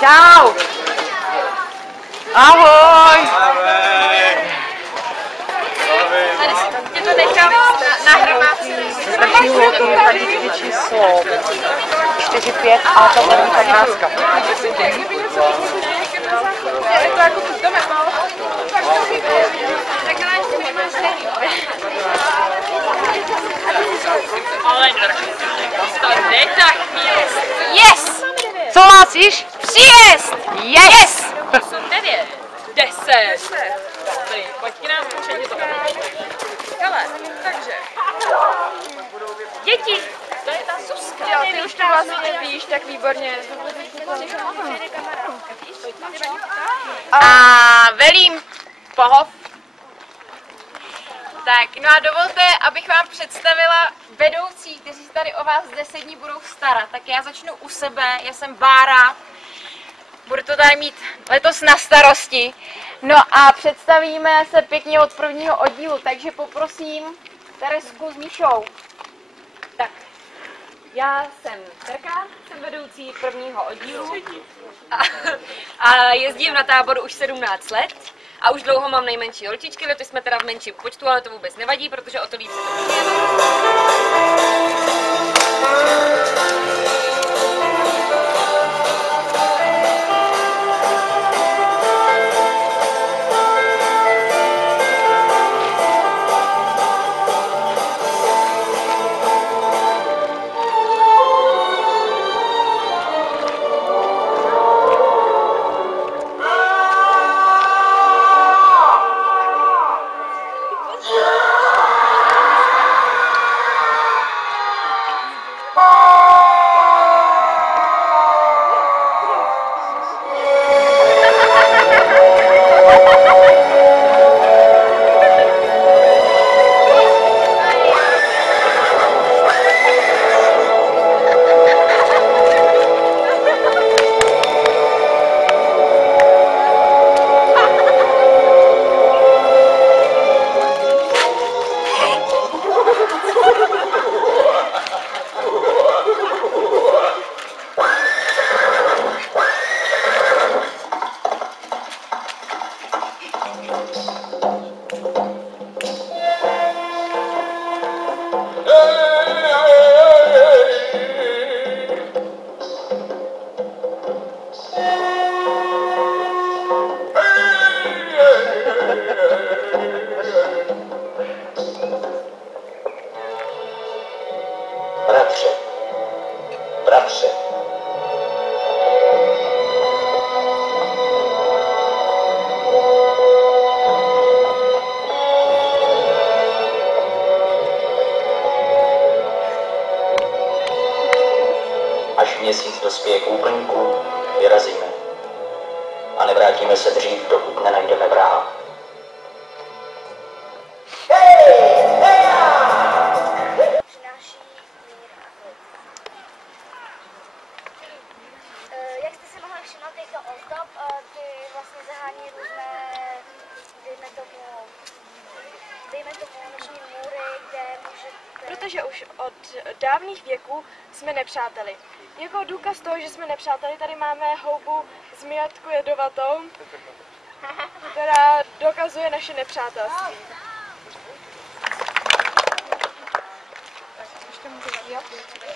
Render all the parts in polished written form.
Čau. Ahoj. Tě to nechám nahrávat. Strašný holky, tady ty číslo 4-5 a to je ta kráska. Je to jako tu jdeme, no. Tak na ještě nemáš stejný. Ale to ne tak jest. Yes! Co hlásíš? Příjezd! Yes! 9, 10. Dobrý, pojď k nám, učení to. Hele, takže. Děti, to je ta Zuzka. Jo, ty už to vlastně víš, tak výborně. A velím pohov. Tak, no a dovolte, abych vám představila vedoucí, kteří se tady o vás 10 dní budou starat. Tak já začnu u sebe, já jsem Bára, budu to tady mít letos na starosti. No a představíme se pěkně od prvního oddílu, takže poprosím Teresku s Míšou. Tak, já jsem Terka, jsem vedoucí prvního oddílu a jezdím na tábor už 17 let. A už dlouho mám nejmenší holčičky, letos jsme teda v menším počtu, ale to vůbec nevadí, protože o to víc se to Bratře. Až měsíc dospěje k úplňku, vyrazíme. A nevrátíme se dřív, dokud nenajdeme vraha. Jak jste si mohli všimnout těchto ozdob, ty vlastně zahání různé, dejme tomu noční můry, kde můžete... Protože už od dávných věků jsme nepřáteli. Jako důkaz toho, že jsme nepřáteli, tady máme houbu zmijatku jedovatou, která dokazuje naše nepřátelství.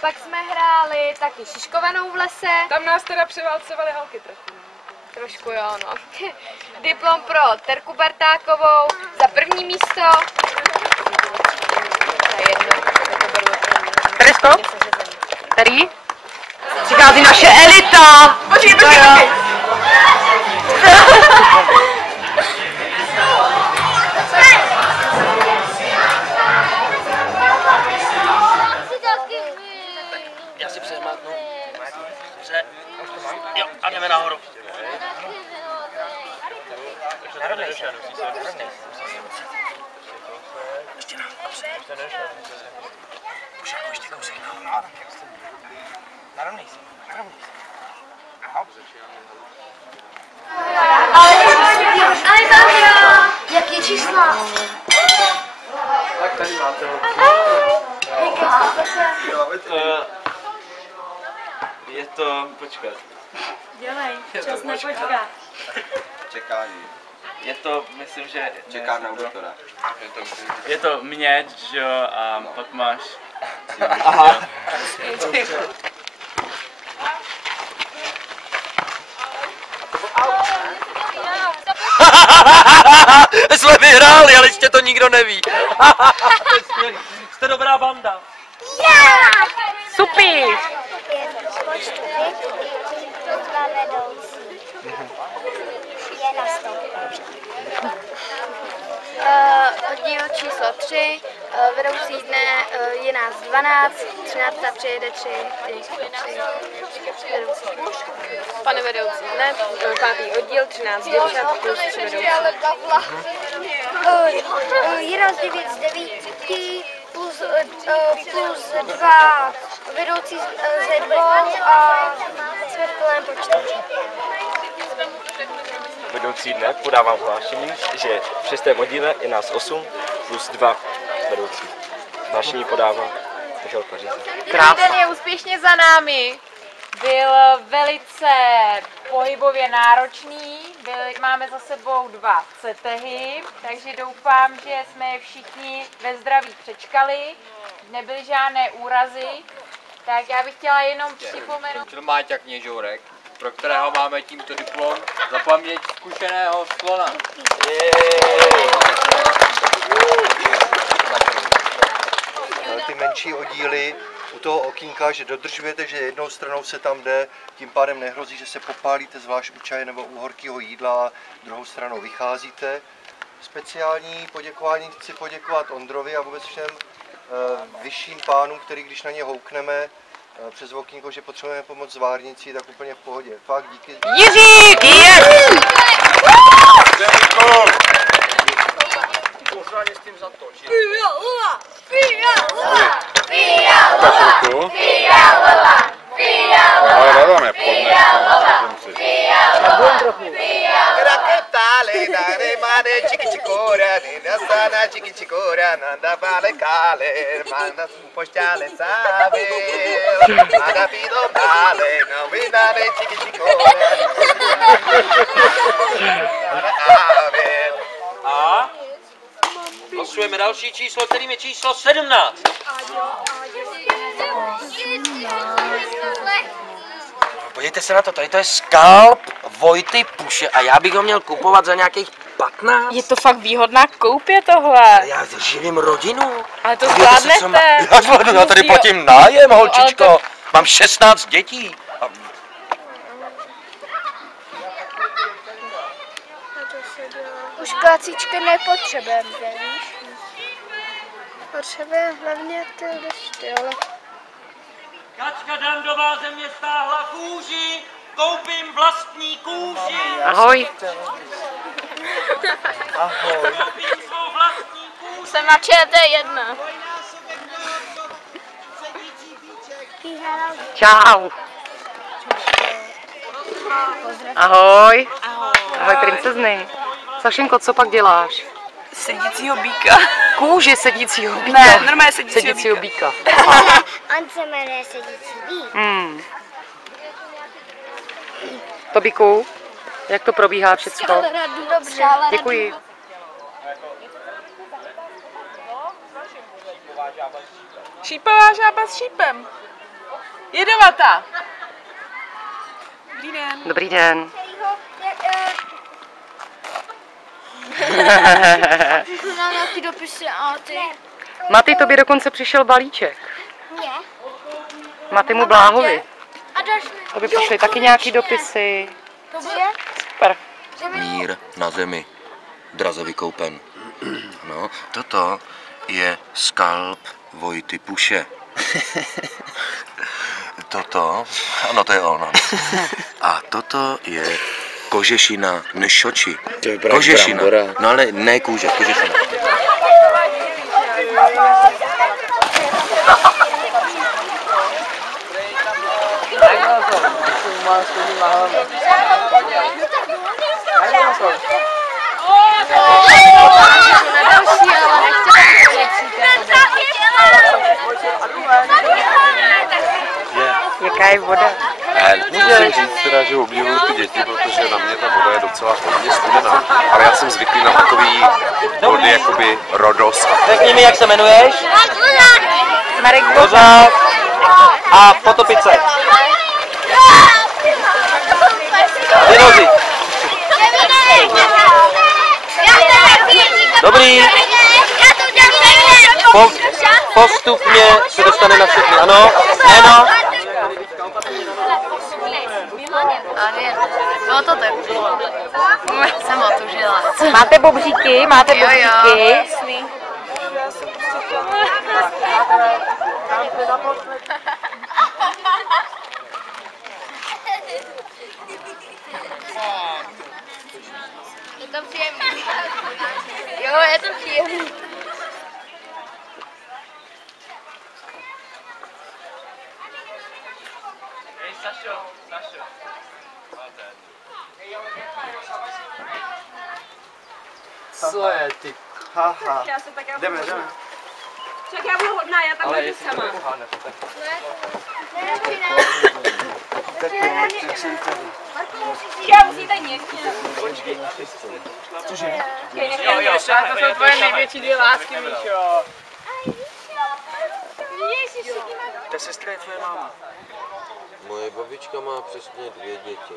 Pak jsme hráli taky šiškovanou v lese. Tam nás teda převálcovaly holky trochu. Trošku jo, no. Diplom pro Terku Bartákovou za první místo. Za jedno. Teresko? Tady? Přichází naše elita! Počkej. Já si přehmátnu. Dobře. Jo, a jdeme nahoru. Narovnej se. Ještě nahoru. Už jako ještě kousek nahoru. Narovnej se. Aha. Ale jaký čísla? Tak tady máte ho. Je to, počkat. Dělej, čas nepočká. Čekání. Je to, myslím, že... Čeká na autora. Je to měč, že jo, a pak máš... Aha. Jsme vyhráli, ale ještě to nikdo neví. Jste dobrá banda. Super! Počtu 5, 2 vedoucí. Je na 100. Oddíl číslo 3, vedoucí dne je nás 12, 13 přijede 3 vedoucí. Pane vedoucí dne, 5. oddíl, 13 děvčat plus 3 vedoucí. Je nás 9 z 9 plus 2 vedoucí ze 2 a jsme v plném počtu. Vedoucí dne podávám hlášení, že v 6. oddíle je nás 8 plus 2 vedoucí. Hlášení podávám Michal Paříze. Den je úspěšně za námi. Byl velice pohybově náročný, máme za sebou 2 cetehy, takže doufám, že jsme je všichni ve zdraví přečkali, nebyly žádné úrazy. Tak já bych chtěla jenom připomenout... Máťa Kněžourek, pro kterého máme tímto diplom za paměť zkušeného slona. Ty menší oddíly u toho okýnka, že dodržujete, že jednou stranou se tam jde, tím pádem nehrozí, že se popálíte zvlášť u čaje nebo u horkého jídla, druhou stranou vycházíte. Speciální poděkování chci poděkovat Ondrovi a vůbec všem vyšším pánům, který když na ně houkneme přes okýnko, že potřebujeme pomoc s várnicí, tak úplně v pohodě. Fakt díky. Jiřík, yes! Pořádně s tím zatočit. Ale nedáme podne. A losujeme další číslo, kterým je číslo 17. Podívejte se na to, tady to je skalp Vojty Puše a já bych ho měl kupovat za nějakých 15. Je to fakt výhodná koupě tohle. Já živím rodinu. Ale to Podívejte se, co já zvládnu, já tady platím nájem, holčičko. Mám 16 dětí. Už klacíčky nepotřebujeme, víš? Potřebujeme hlavně ty listy, ale... Kačka Dandová ze mě stáhla kůži, koupím vlastní kůži. Ahoj. Ahoj. Koupím svou vlastní kůži. Jsem na ČT1. Čau. Ahoj. Ahoj, princezny. Sašenko, co pak děláš? Sedícího býka. Kůži sedícího býka. Ne, normálně sedícího býka. On se jmenuje sedící býk. Tobíku, jak to probíhá všechno? Dobře. Děkuji. Šípavá žába s šípem. Jedovatá. Dobrý den. Dobrý den. Mám nějaký dopisy a ty... Maty, tobě dokonce přišel balíček. Mně? Matymu Bláhovi. A dáš mi... Tobě přišly taky nějaký dopisy. To bude? Super. Mír na zemi, draze vykoupen. No, toto je skalp Vojty Puše. Toto, ano, to je ono. A toto je kožešina nešoči. Kožešina, no ale ne kůže, kožešina. Jaká je voda? Ne, Musím říct teda, že obdivuju ty děti, protože na mě ta voda je docela hodně studená. Ale já jsem zvyklý na takový vody, jakoby Rodos. Řekni mi, jak se jmenuješ? Marek Dvořák. A potopit se. Vynořit. Dobrý. Postupně se dostane na všechny, ano? Ano? No to tak. Jsem otužila. Máte bobříky? Máte bobříky? Je to příjemný. Jo, je to příjemný. Hej, Sašo. Co je ty? Haha. Já se tak Jdeme. Však já budu hodná, já tam budu sama. Já musíte něčně. Cože? Jo, to jsou tvoje největší dvě lásky, Míšo. Ta sestra je tvoje máma. Moje babička má přesně 2 děti.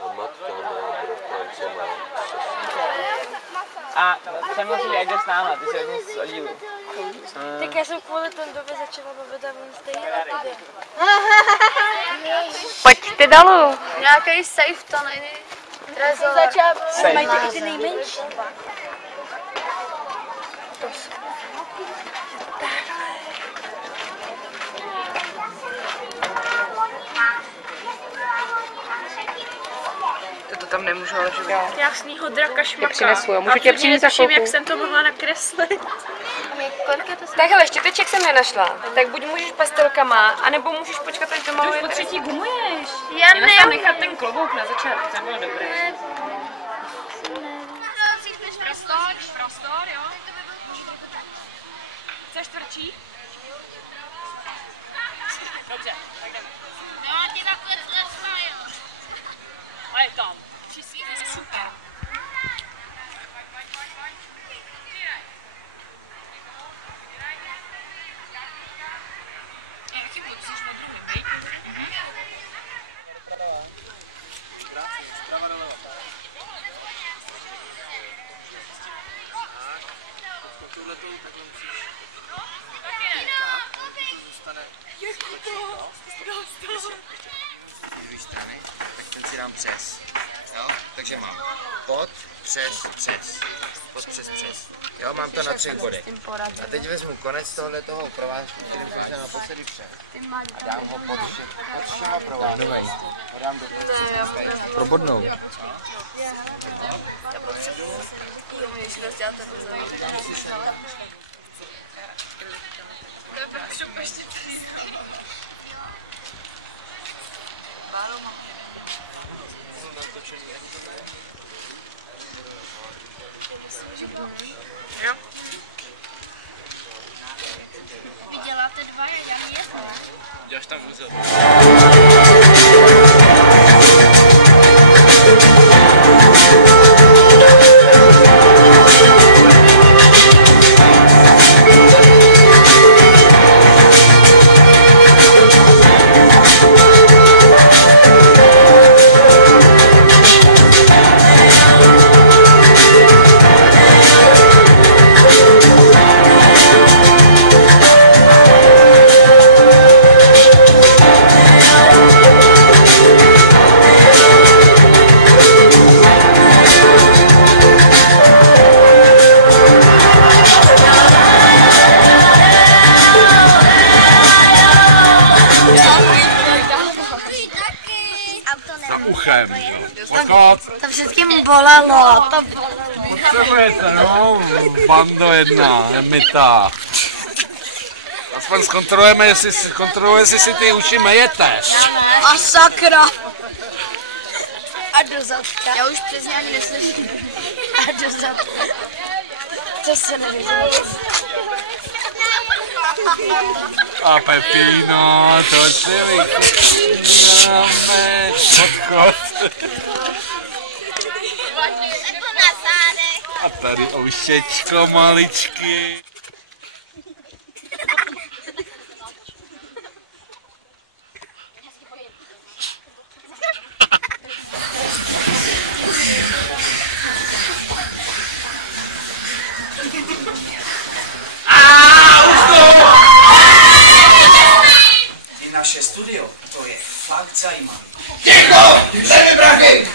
A matka má bratrance, má 6. A jsem musí jak jde s náma, ty se od nic oddílu. Tak já jsem kvůli Tondovi začala bavit a on stejně na tobě. Pojďte dolů. Nějaký safe to nejde. Trezor. Začala, mají to i ty nejmenší. To tam nemůžu, ale že Krásnýho draka šmaka. Přinesu, jo. Můžu tě přinést za chvilku? jak jsem to mohla nakreslit. Tak hele, štěteček jsem nenašla. Tak buď můžeš pastelkama, anebo můžeš počkat, až domaluje. Po třetí gumuješ. Já nevím. Nechat ten klobouk na začátku, to bylo dobré. Prostor, jo. Chceš tvrdší? Dobře, tak jdeme. No, ty takhle tlesná, jo. A je tam. Čistý, super. Jaký bod jsi na druhém, viď? Zprava doleva. Tuhletou takhle musíš. To zůstane. Z druhé strany, tak ten si dám přes. Jo? Takže mám pod, přes. Pod, přes. Jo, mám to na 3 bodech. A teď vezmu konec tohoto provážku, kterým jsem se naposledy přes. A dám ho pod všema provázkama. Ho dám do prostředí. Probodnou. Vy děláte 2, já dělám 1. Děláš tam úzel. To všetkým bolelo. Potřebujete, no? Bando jedna, nemytá. Aspoň zkontrolujeme, jestli si ty uši mejete. A sakra. A do zadka. Já už přesně ani neslyším. A do zadka. To se nevěděl. A Pepino, to si vychutnáme. Odchod. A tady oušečko maličky. Naše studio, to je fakt zajímavé. Ticho! Jdeme brachy!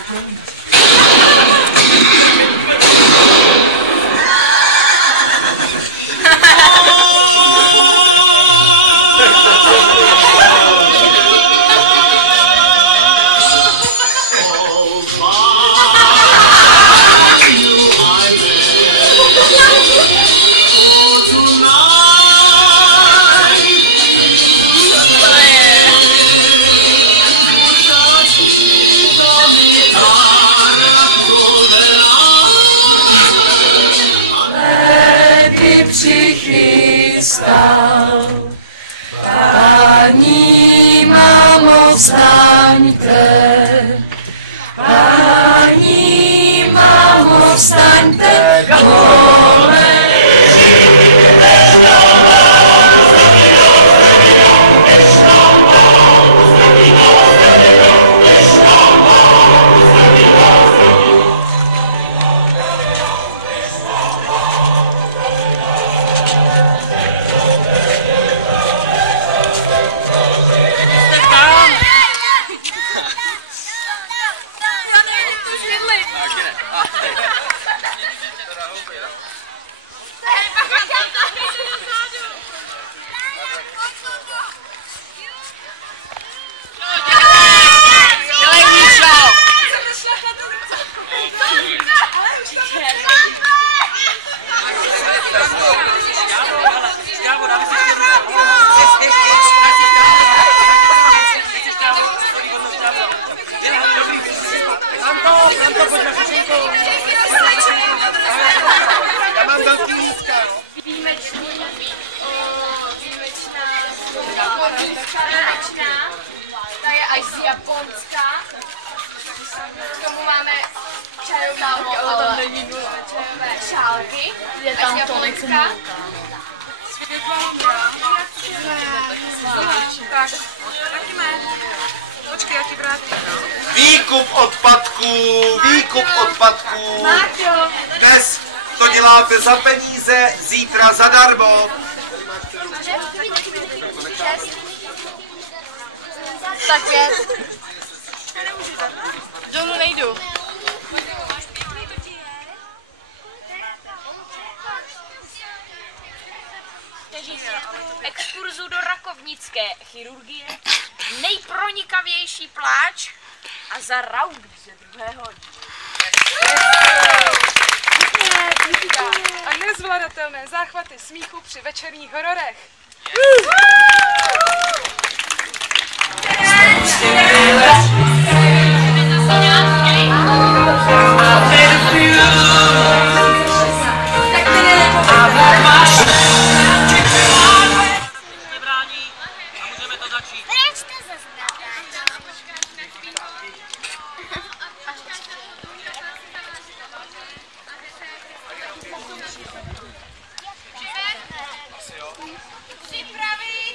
Páni, mámo, vstaňte. Páni, mámo, vstaňte. Ta je až z Japonska. K tomu máme čajové šálky. Je tam z Japonska. Tak, taky mé. Počkej, já ti vrátím, no. Výkup odpadků. Dnes to děláte za peníze, zítra zadarmo. Tak je. Dolů nejdu. Exkurzu do rakovnické chirurgie, nejpronikavější pláč a za rauby ze druhého A nezvladatelné záchvaty smíchu při večerních hororech. Připravit!